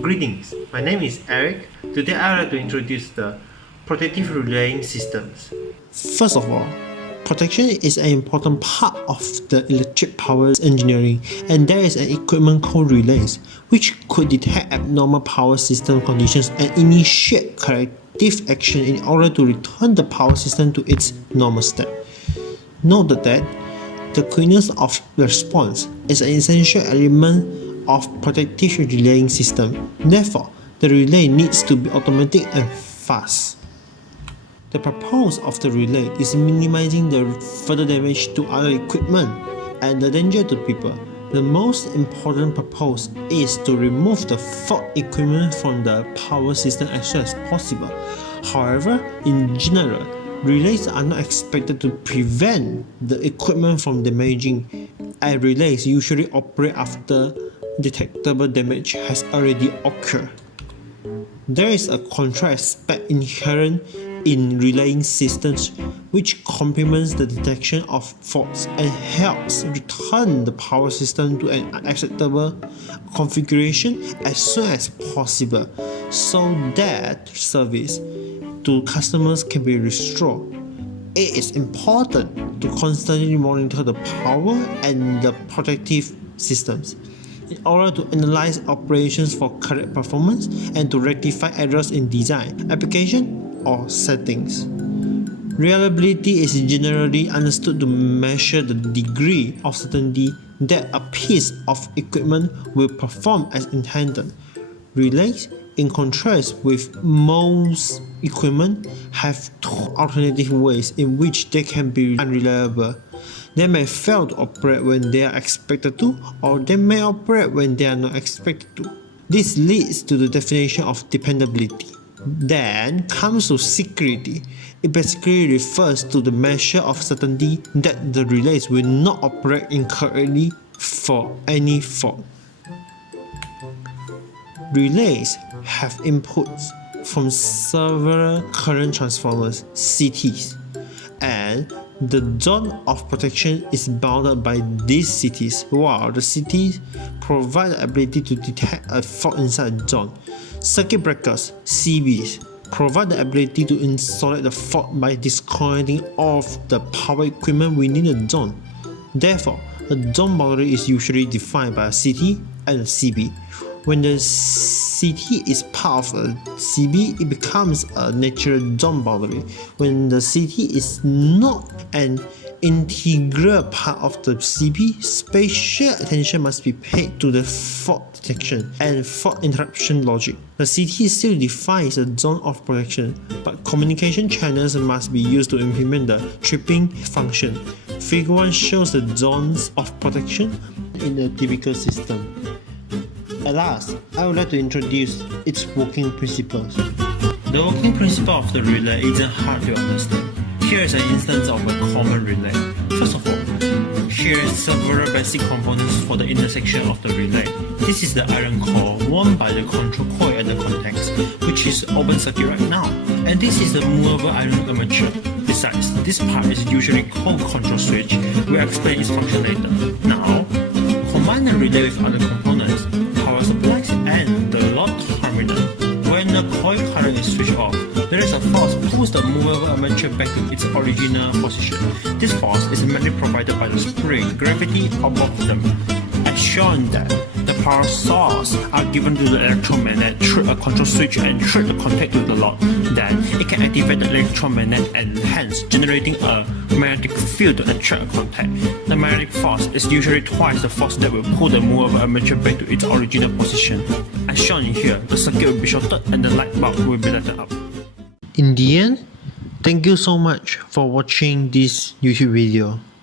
Greetings, my name is Eric. Today I would like to introduce the protective relaying systems. First of all, protection is an important part of the electric power engineering, and there is an equipment called relays, which could detect abnormal power system conditions and initiate corrective action in order to return the power system to its normal state. Note that the quickness of response is an essential element of protective relaying system. Therefore, the relay needs to be automatic and fast. The purpose of the relay is minimizing the further damage to other equipment and the danger to people. The most important purpose is to remove the fault equipment from the power system as soon as possible. However, in general, relays are not expected to prevent the equipment from damaging, and relays usually operate after detectable damage has already occurred. There is a control aspect inherent in relaying systems which complements the detection of faults and helps return the power system to an acceptable configuration as soon as possible so that service to customers can be restored. It is important to constantly monitor the power and the protective systems in order to analyze operations for correct performance and to rectify errors in design, application, or settings. Reliability is generally understood to measure the degree of certainty that a piece of equipment will perform as intended. Relays, in contrast with most equipment, have two alternative ways in which they can be unreliable. They may fail to operate when they are expected to, or they may operate when they are not expected to. This leads to the definition of dependability. Then comes to security. It basically refers to the measure of certainty that the relays will not operate incorrectly for any fault. Relays have inputs from several current transformers, CTs, and the zone of protection is bounded by these CTs, while the CTs provide the ability to detect a fault inside the zone. Circuit breakers, CBs, provide the ability to isolate the fault by disconnecting all of the power equipment within the zone. Therefore, a zone boundary is usually defined by a CT and a CB. When the CT is part of a CB, it becomes a natural zone boundary. When the CT is not an integral part of the CB, special attention must be paid to the fault detection and fault interruption logic. The CT still defines a zone of protection, but communication channels must be used to implement the tripping function. Figure 1 shows the zones of protection in a typical system. At last, I would like to introduce its working principles. The working principle of the relay isn't hard to understand. Here is an instance of a common relay. First of all, here is several basic components for the intersection of the relay. This is the iron core worn by the control coil at the contacts, which is open circuit right now, and this is the movable iron armature. Besides, this part is usually called control switch. We'll explain its function later. Now, combine the relay with other components, power supplies, and the load terminal. When the coil current is switched off, there is a force pulls the movable armature back to its original position. This force is mainly provided by the spring gravity above them. As shown that the power source are given to the electromagnet through a control switch and through the contact to the load. Then it can activate the electromagnet and hence generating a magnetic field to attract a contact. The magnetic force is usually twice the force that will pull the movable armature back to its original position. As shown in here, the circuit will be shorted and the light bulb will be lighted up. In the end, thank you so much for watching this YouTube video.